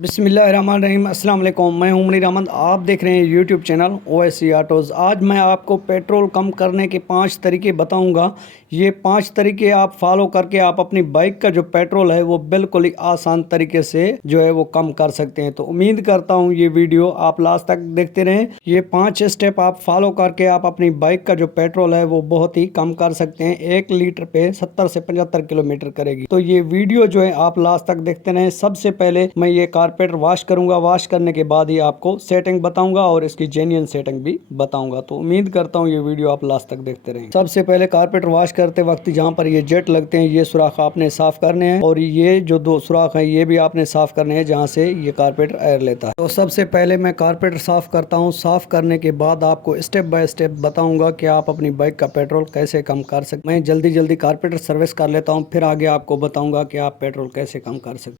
बिस्मिल्लाहिर्रहमानिर्रहीम अस्सलाम वालेकुम। मैं हूं मुनीर अहमद। आप देख रहे हैं यूट्यूब चैनल ओएससी ऑटोज़। आज मैं आपको पेट्रोल कम करने के 5 तरीके बताऊंगा। ये 5 तरीके आप फॉलो करके आप अपनी बाइक का जो पेट्रोल है वो बिल्कुल ही आसान तरीके से जो है वो कम कर सकते हैं। तो उम्मीद करता हूं ये वीडियो आप लास्ट तक देखते रहें। ये 5 स्टेप आप फॉलो करके आप अपनी बाइक का जो पेट्रोल है वो बहुत ही कम कर सकते हैं। 1 लीटर पे 70 से 75 किलोमीटर करेगी। तो ये वीडियो जो है आप लास्ट तक देखते रहें। सबसे पहले मैं ये कारपेटर वॉश करूंगा। वॉश करने के बाद ही आपको सेटिंग बताऊंगा और इसकी जेन्युइन सेटिंग भी बताऊंगा। तो उम्मीद करता हूं ये वीडियो आप लास्ट तक देखते रहें। सबसे पहले कारपेटर वॉश करते वक्त जहां पर ये जेट लगते हैं ये सुराख आपने साफ करने हैं और ये जो 2 सुराख हैं ये भी आपने साफ करने हैं जहां से ये कारपेटर एयर लेता है। तो सबसे पहले मैं कारपेटर साफ करता हूँ। साफ करने के बाद आपको स्टेप बाय स्टेप बताऊंगा कि आप अपनी बाइक का पेट्रोल कैसे कम कर सकते। मैं जल्दी जल्दी कारपेटर सर्विस कर लेता हूँ, फिर आगे आपको बताऊंगा कि आप पेट्रोल कैसे कम कर सकते।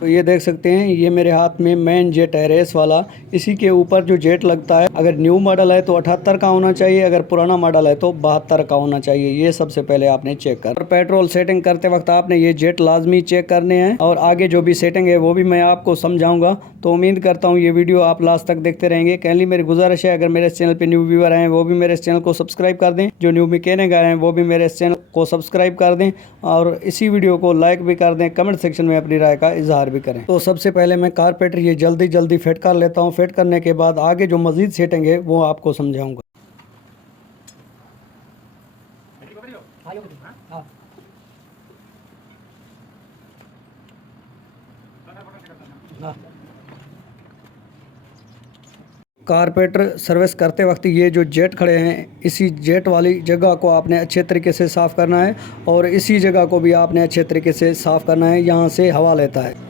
तो ये देख सकते हैं ये मेरे हाथ में मेन जेट है रेस वाला। इसी के ऊपर जो जेट लगता है अगर न्यू मॉडल है तो 78 का होना चाहिए, अगर पुराना मॉडल है तो 72 का होना चाहिए। ये सबसे पहले आपने चेक कर। और पेट्रोल सेटिंग करते वक्त आपने ये जेट लाजमी चेक करने हैं और आगे जो भी सेटिंग है वो भी मैं आपको समझाऊंगा। तो उम्मीद करता हूँ ये वीडियो आप लास्ट तक देखते रहेंगे। कैनली मेरी गुजारिश है अगर मेरे इस चैनल पे न्यू व्यूअर आए हैं वो भी मेरे इस चैनल को सब्सक्राइब कर दें। जो न्यू मैकेनिक आए हैं वो भी मेरे इस चैनल को सब्सक्राइब कर दें और इसी वीडियो को लाइक भी कर दें। कमेंट सेक्शन में अपनी राय का इजहार भी करें। तो सबसे पहले मैं कारपेटर ये जल्दी जल्दी फिट कर लेता हूँ। फिट करने के बाद आगे जो मजीद सेटिंग है वो आपको समझाऊंगा। कारपेटर सर्विस करते वक्त ये जो जेट खड़े हैं इसी जेट वाली जगह को आपने अच्छे तरीके से साफ़ करना है और इसी जगह को भी आपने अच्छे तरीके से साफ़ करना है। यहाँ से हवा लेता है।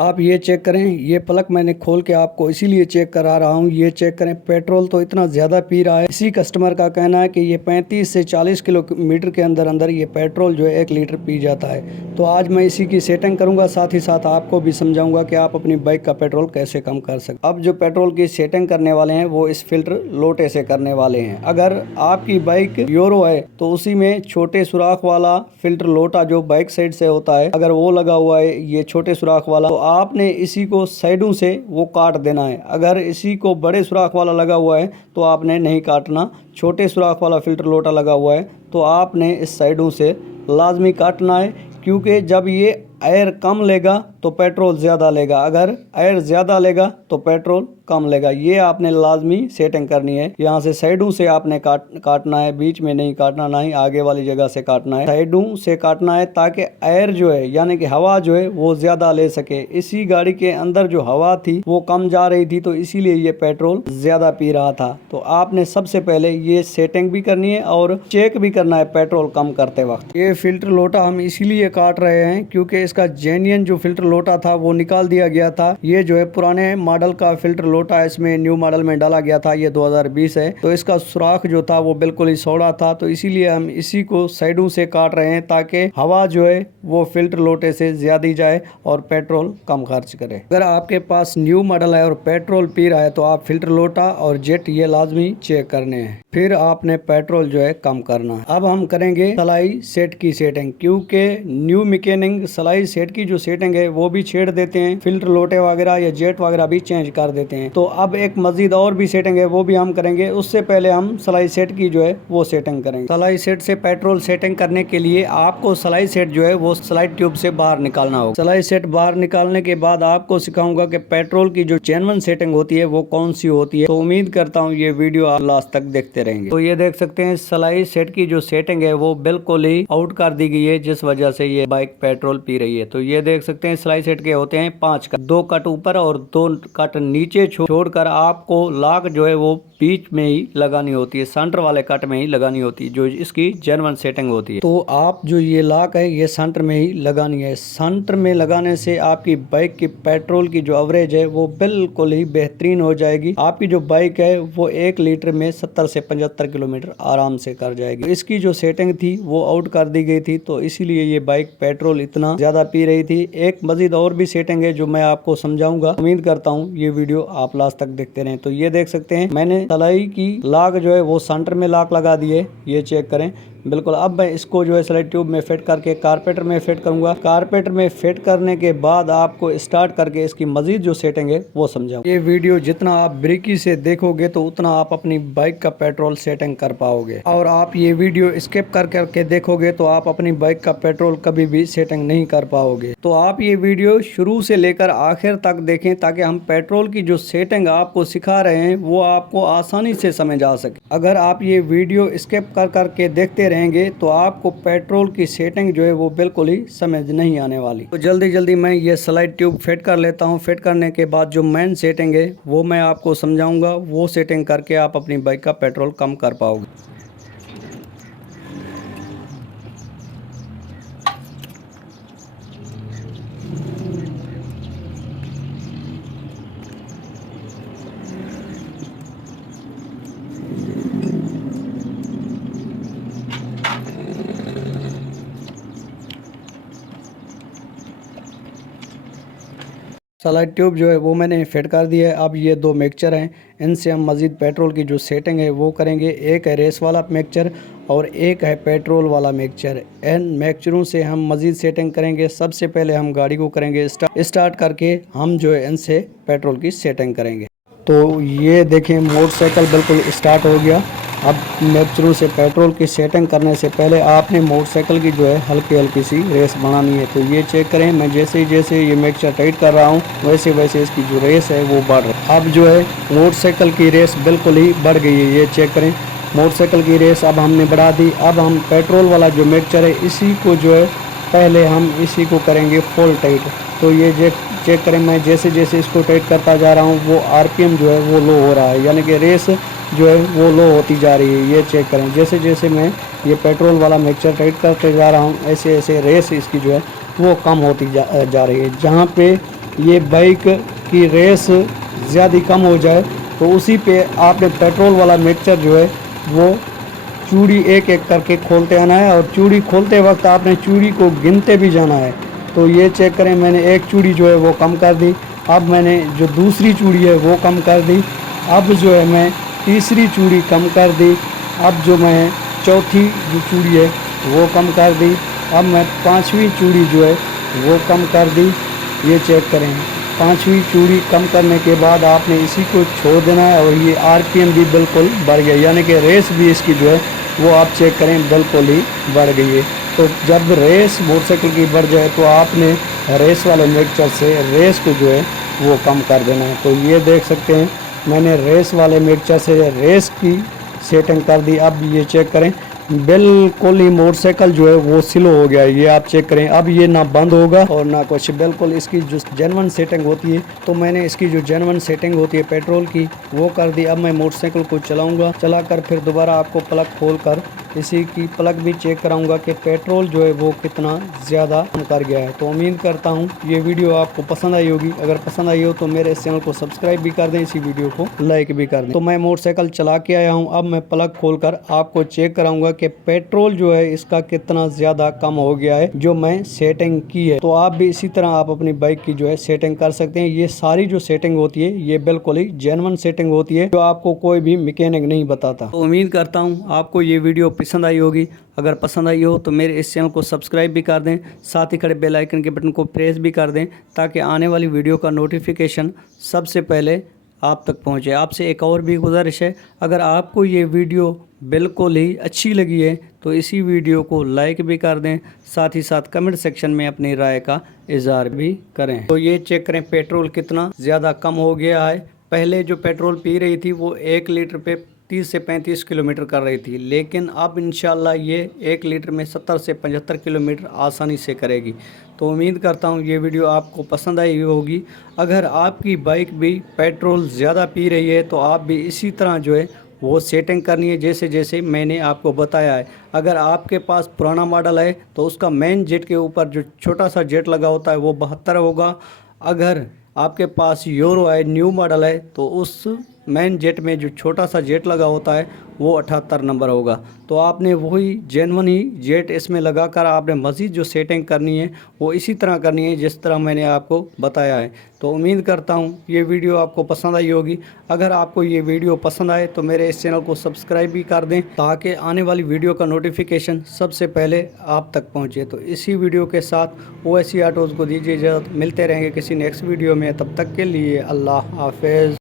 आप ये चेक करें, ये प्लग मैंने खोल के आपको इसीलिए चेक करा रहा हूँ। ये चेक करें पेट्रोल तो इतना ज़्यादा पी रहा है। इसी कस्टमर का कहना है कि ये 35 से 40 किलोमीटर के अंदर अंदर ये पेट्रोल जो है 1 लीटर पी जाता है। तो आज मैं इसी की सेटिंग करूँगा, साथ ही साथ आपको भी समझाऊँगा कि आप अपनी बाइक का पेट्रोल कैसे कम कर सकते। अब जो पेट्रोल की सेटिंग करने वाले हैं वो इस फिल्टर लोटे से करने वाले हैं। अगर आपकी बाइक यूरो है तो उसी में छोटे सुराख वाला फिल्टर लोटा जो बाइक साइड से होता है अगर वो लगा हुआ है ये छोटे सुराख वाला, तो आपने इसी को साइडों से वो काट देना है। अगर इसी को बड़े सुराख वाला लगा हुआ है तो आपने नहीं काटना। छोटे सुराख वाला फिल्टर लोटा लगा हुआ है तो आपने इस साइडों से लाजमी काटना है, क्योंकि जब ये एयर कम लेगा तो पेट्रोल ज़्यादा लेगा, अगर एयर ज़्यादा लेगा तो पेट्रोल कम लेगा। ये आपने लाजमी सेटिंग करनी है। यहाँ से साइडों से आपने काटना है, बीच में नहीं काटना, ना ही आगे वाली जगह से काटना है, साइडों से काटना है ताकि एयर जो है यानी कि हवा जो है वो ज़्यादा ले सके। इसी गाड़ी के अंदर जो हवा थी वो कम जा रही थी तो इसीलिए ये पेट्रोल ज़्यादा पी रहा था। तो आपने सबसे पहले ये सेटिंग भी करनी है और चेक भी करना है पेट्रोल कम करते वक्त। ये फिल्टर लोटा हम इसीलिए काट रहे हैं क्योंकि इसका जेन्युइन जो फिल्टर लोटा था वो निकाल दिया गया था। ये जो है पुराने मॉडल का फिल्टर लोटा इसमें न्यू मॉडल में डाला गया था। ये 2020 है तो इसका सुराख जो था वो बिल्कुल ही चौड़ा था। तो इसीलिए हम इसी को साइडों से काट रहे हैं ताकि हवा जो है वो फिल्टर लोटे से ज्यादा जाए और पेट्रोल कम खर्च करे। अगर आपके पास न्यू मॉडल है और पेट्रोल पी रहा है तो आप फिल्टर लोटा और जेट ये लाजमी चेक करने हैं, फिर आपने पेट्रोल जो है कम करना है। अब हम करेंगे सलाई सेट की सेटिंग, क्योंकि न्यू मैकेनिक सलाई सेट की जो सेटिंग है वो भी छेड़ देते हैं, फिल्टर लोटे वगैरह या जेट वगैरह भी चेंज कर देते हैं। तो अब एक मजीद और भी सेटिंग है वो भी हम करेंगे। उससे पहले हम सलाई सेट की जो है वो सेटिंग करेंगे। सलाई सेट से पेट्रोल सेटिंग करने के लिए आपको सलाई सेट जो है वो स्लाइड ट्यूब से बाहर निकालना होगा। सलाई सेट बाहर निकालने के बाद आपको सिखाऊंगा कि पेट्रोल की जो जेन्युइन सेटिंग होती है वो कौन सी होती है। तो उम्मीद करता हूँ ये वीडियो आप लास्ट तक देखते रहेंगे। तो ये देख सकते हैं सलाई सेट की जो सेटिंग है वो बिल्कुल ही आउट कर दी गई है, जिस वजह से ये बाइक पेट्रोल पी रही है। तो ये देख सकते हैं सिलाई सेट के होते हैं 5 कट, 2 कट ऊपर और 2 कट नीचे छोड़कर आपको लाक जो है वो बीच में ही लगानी होती है, सेंटर वाले कट में ही लगानी होती है, जो इसकी जेन्युइन सेटिंग होती है। तो आप जो ये लाक है ये सेंटर में ही लगानी है। सेंटर में लगाने से आपकी बाइक की पेट्रोल की जो एवरेज है वो बिल्कुल ही बेहतरीन हो जाएगी। आपकी जो बाइक है वो 1 लीटर में 70 से 75 किलोमीटर आराम से कर जाएगी। इसकी जो सेटिंग थी वो आउट कर दी गई थी, तो इसीलिए ये बाइक पेट्रोल इतना ज्यादा पी रही थी। एक मजीद और भी सेटिंग है जो मैं आपको समझाऊंगा। उम्मीद करता हूँ ये वीडियो आप लास्ट तक देखते रहें। तो ये देख सकते हैं मैंने सलाई की लाक जो है वो सेंटर में लाक लगा दी है, ये चेक करें बिल्कुल। अब मैं इसको जो है स्लाइड ट्यूब में फिट करके कारपेटर में फिट करूंगा। कारपेटर में फिट करने के बाद आपको स्टार्ट करके इसकी मजीद जो सेटिंग है वो समझाऊंगा। ये वीडियो जितना आप ब्रीकी से देखोगे तो उतना आप अपनी बाइक का पेट्रोल सेटिंग कर पाओगे, और आप ये वीडियो स्किप कर करके देखोगे तो आप अपनी बाइक का पेट्रोल कभी भी सेटिंग नहीं कर पाओगे। तो आप ये वीडियो शुरू से लेकर आखिर तक देखें ताकि हम पेट्रोल की जो सेटिंग आपको सिखा रहे हैं वो आपको आसानी से समझ आ सके। अगर आप ये वीडियो स्किप कर करके देखते रहेंगे तो आपको पेट्रोल की सेटिंग जो है वो बिल्कुल ही समझ नहीं आने वाली। तो जल्दी जल्दी मैं ये स्लाइड ट्यूब फिट कर लेता हूँ। फिट करने के बाद जो मेन सेटिंग है वो मैं आपको समझाऊंगा। वो सेटिंग करके आप अपनी बाइक का पेट्रोल कम कर पाओगे। स्लाइड ट्यूब जो है वो मैंने फिट कर दिया है। अब ये 2 मिक्सचर हैं, इनसे हम मज़ीद पेट्रोल की जो सेटिंग है वो करेंगे। एक है रेस वाला मिक्सचर और एक है पेट्रोल वाला मिक्सचर। इन मिक्सचरों से हम मज़ीद सेटिंग करेंगे। सबसे पहले हम गाड़ी को करेंगे स्टार्ट करके हम जो है इनसे पेट्रोल की सेटिंग करेंगे। तो ये देखें मोटरसाइकिल बिल्कुल स्टार्ट हो गया। अब मिक्सचरों से पेट्रोल की सेटिंग करने से पहले आपने मोटरसाइकिल की जो है हल्की हल्की सी रेस बनानी है। तो ये चेक करें, मैं जैसे जैसे ये मिक्सचर टाइट कर रहा हूँ वैसे वैसे इसकी जो रेस है वो बढ़ रही है। अब जो है मोटरसाइकिल की रेस बिल्कुल ही बढ़ गई है, ये चेक करें। मोटरसाइकिल की रेस अब हमने बढ़ा दी। अब हम पेट्रोल वाला जो मिक्सचर है इसी को जो है पहले हम इसी को करेंगे फुल टाइट। तो ये चेक करें, मैं जैसे जैसे इसको टाइट करता जा रहा हूँ वो आरपीएम जो है वो लो हो रहा है, यानी कि रेस जो है वो लो होती जा रही है। ये चेक करें, जैसे जैसे मैं ये पेट्रोल वाला मिक्सचर टाइट करते जा रहा हूँ ऐसे ऐसे रेस इसकी जो है वो कम होती जा रही है। जहाँ पे ये बाइक की रेस ज़्यादा कम हो जाए तो उसी पे आपने पेट्रोल वाला मिक्सचर जो है वो चूड़ी एक एक करके खोलते आना है, और चूड़ी खोलते वक्त आपने चूड़ी को गिनते भी जाना है। तो ये चेक करें, मैंने एक चूड़ी जो है वो कम कर दी। अब मैंने जो दूसरी चूड़ी है वो कम कर दी। अब जो है मैं तीसरी चूड़ी कम कर दी। अब जो मैं चौथी जो चूड़ी है वो कम कर दी। अब मैं 5वीं चूड़ी जो है वो कम कर दी। ये चेक करें, 5वीं चूड़ी कम करने के बाद आपने इसी को छोड़ देना है, और ये आरपीएम भी बिल्कुल बढ़ गया, यानी कि रेस भी इसकी जो है वो आप चेक करें बिल्कुल ही बढ़ गई है। तो जब रेस मोटरसाइकिल की बढ़ जाए तो आपने रेस वाले मिक्सचर से रेस को जो है वो कम कर देना है। तो ये देख सकते हैं मैंने रेस वाले मिक्सचर से रेस की सेटिंग कर दी। अब ये चेक करें बिल्कुल ही मोटरसाइकिल जो है वो स्लो हो गया है, ये आप चेक करें। अब ये ना बंद होगा और ना कुछ, बिल्कुल इसकी जो जेन्युइन सेटिंग होती है तो मैंने इसकी जो जेन्युइन सेटिंग होती है पेट्रोल की वो कर दी। अब मैं मोटरसाइकिल को चलाऊंगा, चलाकर फिर दोबारा आपको प्लग खोलकर इसी की प्लग भी चेक कराऊंगा कि पेट्रोल जो है वो कितना ज़्यादा कम कर गया है। तो उम्मीद करता हूँ ये वीडियो आपको पसंद आई होगी। अगर पसंद आई हो तो मेरे इस चैनल को सब्सक्राइब भी कर दें, इसी वीडियो को लाइक भी कर दें। तो मैं मोटरसाइकिल चला के आया हूँ, अब मैं प्लग खोलकर आपको चेक कराऊंगा कि पेट्रोल जो है इसका कितना ज़्यादा कम हो गया है जो मैं सेटिंग की है। तो आप भी इसी तरह आप अपनी बाइक की जो है सेटिंग कर सकते हैं। ये सारी जो सेटिंग होती है ये बिल्कुल ही जेन्युइन सेटिंग होती है जो आपको कोई भी मैकेनिक नहीं बताता। तो उम्मीद करता हूँ आपको ये वीडियो पसंद आई होगी। अगर पसंद आई हो तो मेरे इस चैनल को सब्सक्राइब भी कर दें, साथ ही खड़े बेल आइकन के बटन को प्रेस भी कर दें ताकि आने वाली वीडियो का नोटिफिकेशन सबसे पहले आप तक पहुंचे। आपसे एक और भी गुजारिश है, अगर आपको ये वीडियो बिल्कुल ही अच्छी लगी है तो इसी वीडियो को लाइक भी कर दें, साथ ही साथ कमेंट सेक्शन में अपनी राय का इजहार भी करें। तो ये चेक करें पेट्रोल कितना ज़्यादा कम हो गया है। पहले जो पेट्रोल पी रही थी वो 1 लीटर पे 30 से 35 किलोमीटर कर रही थी, लेकिन अब इंशाल्लाह ये 1 लीटर में 70 से 75 किलोमीटर आसानी से करेगी। तो उम्मीद करता हूँ ये वीडियो आपको पसंद आई होगी। अगर आपकी बाइक भी पेट्रोल ज़्यादा पी रही है तो आप भी इसी तरह जो है वो सेटिंग करनी है जैसे जैसे मैंने आपको बताया है। अगर आपके पास पुराना मॉडल है तो उसका मेन जेट के ऊपर जो छोटा सा जेट लगा होता है वो 72 होगा। अगर आपके पास यूरो है, न्यू मॉडल है, तो उस मेन जेट में जो छोटा सा जेट लगा होता है वो 78 नंबर होगा। तो आपने वही जेन्युइन ही जेट इसमें लगाकर आपने मज़ीद जो सेटिंग करनी है वो इसी तरह करनी है जिस तरह मैंने आपको बताया है। तो उम्मीद करता हूँ ये वीडियो आपको पसंद आई होगी। अगर आपको ये वीडियो पसंद आए तो मेरे इस चैनल को सब्सक्राइब भी कर दें ताकि आने वाली वीडियो का नोटिफिकेशन सबसे पहले आप तक पहुँचे। तो इसी वीडियो के साथ ओएसी ऑटोज़ को दीजिए इजाज़त। मिलते रहेंगे किसी नेक्स्ट वीडियो में, तब तक के लिए अल्लाह हाफ़िज़।